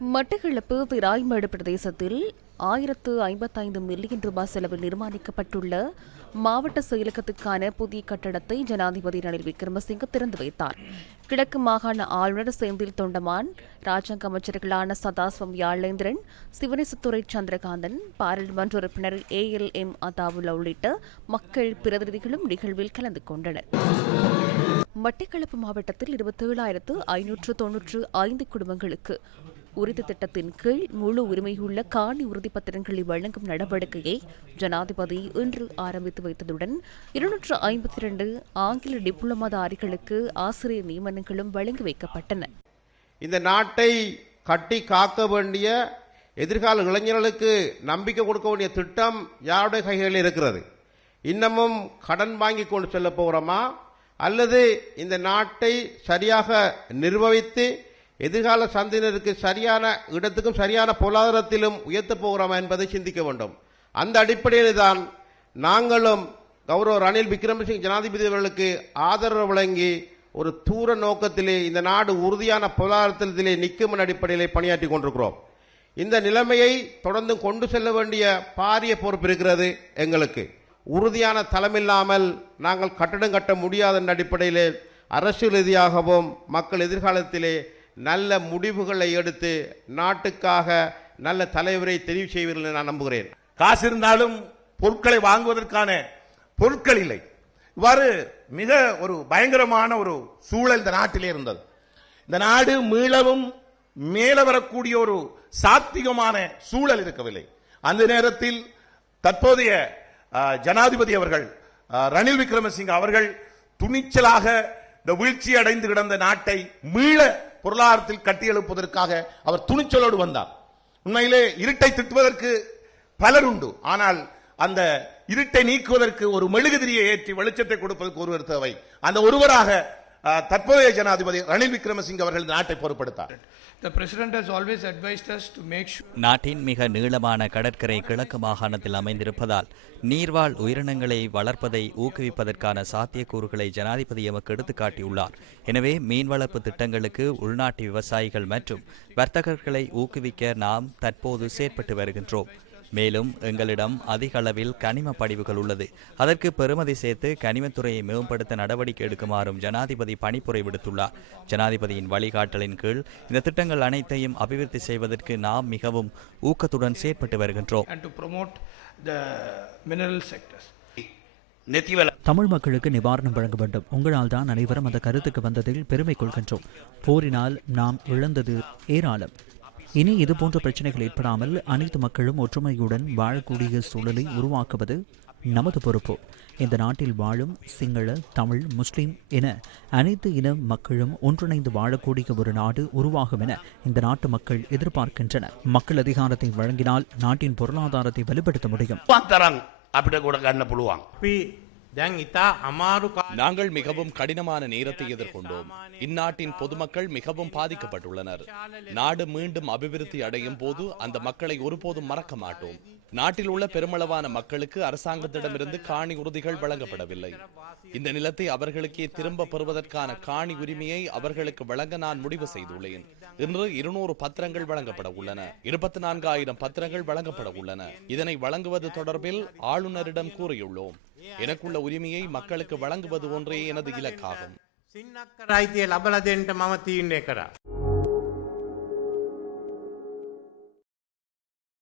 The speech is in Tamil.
மட்டக்களப்பு திராய்மேடு பிரதேசத்தில் ஆயிரத்து ஐம்பத்தைந்து மில்லியன் ரூபாய் செலவில் நிர்மாணிக்கப்பட்டுள்ள மாவட்ட செயலகத்துக்கான புதிய கட்டடத்தை ஜனாதிபதி ரணில் விக்ரமசிங்க திறந்து வைத்தார். கிழக்கு மாகாண ஆளுநர் செந்தில் தொண்டமான் ராஜாங்க அமைச்சர்களான சதாஸ்வம் யாழேந்திரன் சிவனேசத்துறை சந்திரகாந்தன் பாராளுமன்ற உறுப்பினர் ஏ எல் எம் அதாவுல்லா உள்ளிட்ட மக்கள் பிரதிநிதிகளும் நிகழ்வில் கலந்து கொண்டனர். மட்டக்களப்பு மாவட்டத்தில் இருபத்தேழாயிரத்து ஐநூற்று தொன்னூற்று ஐந்து குடும்பங்களுக்கு உறுதி திட்டத்தின் கீழ் முழு உரிமையுள்ள காணி உறுதிப்பத்திரங்களை வழங்கும் நடவடிக்கையை ஜனாதிபதி இன்று ஆரம்பித்து வைத்ததுடன் இருநூற்று ஐம்பத்தி இரண்டு ஆங்கில டிப்ளமாதாரிகளுக்கு ஆசிரியர் நியமனங்களும் வழங்கி வைக்கப்பட்டன. இந்த நாட்டை கட்டி காக்க வேண்டிய எதிர்கால இளைஞர்களுக்கு நம்பிக்கை கொடுக்க வேண்டிய திட்டம் யாருடைய கைகளில் இருக்கிறது? இன்னமும் கடன் வாங்கி கொண்டு செல்ல போகிறோமா? அல்லது இந்த நாட்டை சரியாக நிர்வகித்து எதிர்கால சந்தினருக்கு சரியான இடத்துக்கும் சரியான பொருளாதாரத்திலும் உயர்த்த போகிறோமா என்பதை சிந்திக்க வேண்டும். அந்த அடிப்படையில் தான் நாங்களும் கௌரவ ரணில் விக்ரமசிங் ஜனாதிபதி அவர்களுக்கு ஆதரவு வழங்கி ஒரு தூர நோக்கத்திலே இந்த நாடு உறுதியான பொருளாதாரத்திலே நிற்கும் அடிப்படையிலே பணியாற்றி கொண்டிருக்கிறோம். இந்த நிலைமையை தொடர்ந்து கொண்டு செல்ல வேண்டிய பாரிய பொறுப்பு இருக்கிறது எங்களுக்கு. உறுதியான தளமில்லாமல் நாங்கள் கட்டடம் கட்ட முடியாத என்ற அடிப்படையிலே அரசியல் ரீதியாகவும் மக்கள் எதிர்காலத்திலே நல்ல முடிவுகளை எடுத்து நாட்டுக்காக நல்ல தலைவரை தெரிவு செய்வீர்கள் என்று நான் நம்புகிறேன். காசு இருந்தாலும் பொருட்களை வாங்குவதற்கான பொருட்கள் இல்லை. இவ்வாறு மிக ஒரு பயங்கரமான ஒரு சூழல் இந்த நாட்டிலே இருந்தது. இந்த நாடு மீளவும் மேல வரக்கூடிய ஒரு சாத்திகமான சூழல் இருக்கவில்லை. அந்த நேரத்தில் தற்போதைய ஜனாதிபதி அவர்கள் ரணில் விக்ரமசிங்க அவர்கள் துணிச்சலாக இந்த வீழ்ச்சி அடைந்து கிடந்த நாட்டை மீள பொருளாதாரத்தில் கட்டியெழுப்பதற்காக அவர் துணிச்சலோடு வந்தார். உண்மையிலே இருட்டை திட்டுவதற்கு பலர் உண்டு. ஆனால் அந்த இருட்டை நீக்குவதற்கு ஒரு மெழுகுதிரியை ஏற்றி வெளிச்சத்தை கொடுப்பதற்கு ஒருவர் தேவை. அந்த ஒருவராக தற்போதைய ஜனாதிபதி ரணில் விக்ரமசிங்க அவர்கள் இந்த நாட்டை பொறுப்படுத்தார் The president has always advised us to make sure நாட்டின் மிக நீளமான கடற்கரை கிழக்கு மாகாணத்தில் அமைந்திருப்பதால் நீர்வாழ் உயிரினங்களை வளர்ப்பதை ஊக்குவிப்பதற்கான சாத்தியக்கூறுகளை ஜனாதிபதி எமக்கு எடுத்துக்காட்டியுள்ளார் எனவே மீன் வளர்ப்பு திட்டங்களுக்கு உள்நாட்டு விவசாயிகள் மற்றும் வர்த்தகர்களை ஊக்குவிக்க நாம் தற்போது செயற்பட்டு வருகின்றோம். மேலும் எங்களிடம் அதிக அளவில் கனிம படிவுகள் உள்ளது. அதற்கு பெறுமதி சேர்த்து கனிமத்துறையை மேம்படுத்த நடவடிக்கை எடுக்குமாறும் ஜனாதிபதி பணிப்புரை விடுத்துள்ளார். ஜனாதிபதியின் வழிகாட்டலின் கீழ் இந்த திட்டங்கள் அனைத்தையும் அபிவிருத்தி செய்வதற்கு நாம் மிகவும் ஊக்கத்துடன் செயற்பட்டு வருகின்றோம். தமிழ் மக்களுக்கு நிவாரணம் வழங்க வேண்டும். உங்களால் தான் அனைவரும் அந்த கருத்துக்கு வந்ததில் பெருமை கொள்கின்றோம். போரினால் நாம் இழந்தது ஏராளம். இனி இதுபோன்ற பிரச்சனைகள் ஏற்படாமல் அனைத்து மக்களும் ஒற்றுமையுடன் வாழக்கூடிய சூழலை உருவாக்குவது நமது பொறுப்பு. இந்த நாட்டில் வாழும் சிங்கள தமிழ் முஸ்லிம் என அனைத்து இன மக்களும் ஒன்றிணைந்து வாழக்கூடிய ஒரு நாடு உருவாகும் என இந்த நாட்டு மக்கள் எதிர்பார்க்கின்றனர். மக்கள் அதிகாரத்தை வழங்கினால் நாட்டின் பொருளாதாரத்தை வலுப்படுத்த முடியும். அப்படி கூட கண்ண புழுவாங்க. நாங்கள் மிகவும் கடினமான நேரத்தை எதிர்கொண்டோம். இந்நாட்டின் பொதுமக்கள் மிகவும் பாதிக்கப்பட்டுள்ளனர். நாடு மீண்டும் அபிவிருத்தி அடையும் போது அந்த மக்களை ஒருபோதும் மறக்க மாட்டோம். நாட்டில் உள்ள பெருமளவான மக்களுக்கு அரசாங்கத்திடமிருந்து காணி உறுதிகள் வழங்கப்படவில்லை. இந்த நிலத்தை அவர்களுக்கே திரும்ப பெறுவதற்கான காணி உரிமையை அவர்களுக்கு வழங்க நான் முடிவு செய்துள்ளேன். இன்று இருநூறு பத்திரங்கள் வழங்கப்பட உள்ளன. இருபத்தி நான்காயிரம் பத்திரங்கள் வழங்கப்பட உள்ளன. இதனை வழங்குவது தொடர்பில் ஆளுநரிடம் கூறியுள்ளோம். எனக்குள்ள உரிமையை மக்களுக்கு வழங்குவது ஒன்றே எனது இலக்காகும். சின்னக்கராய்த்திய லபலதென்ட்டு மம தீண்டே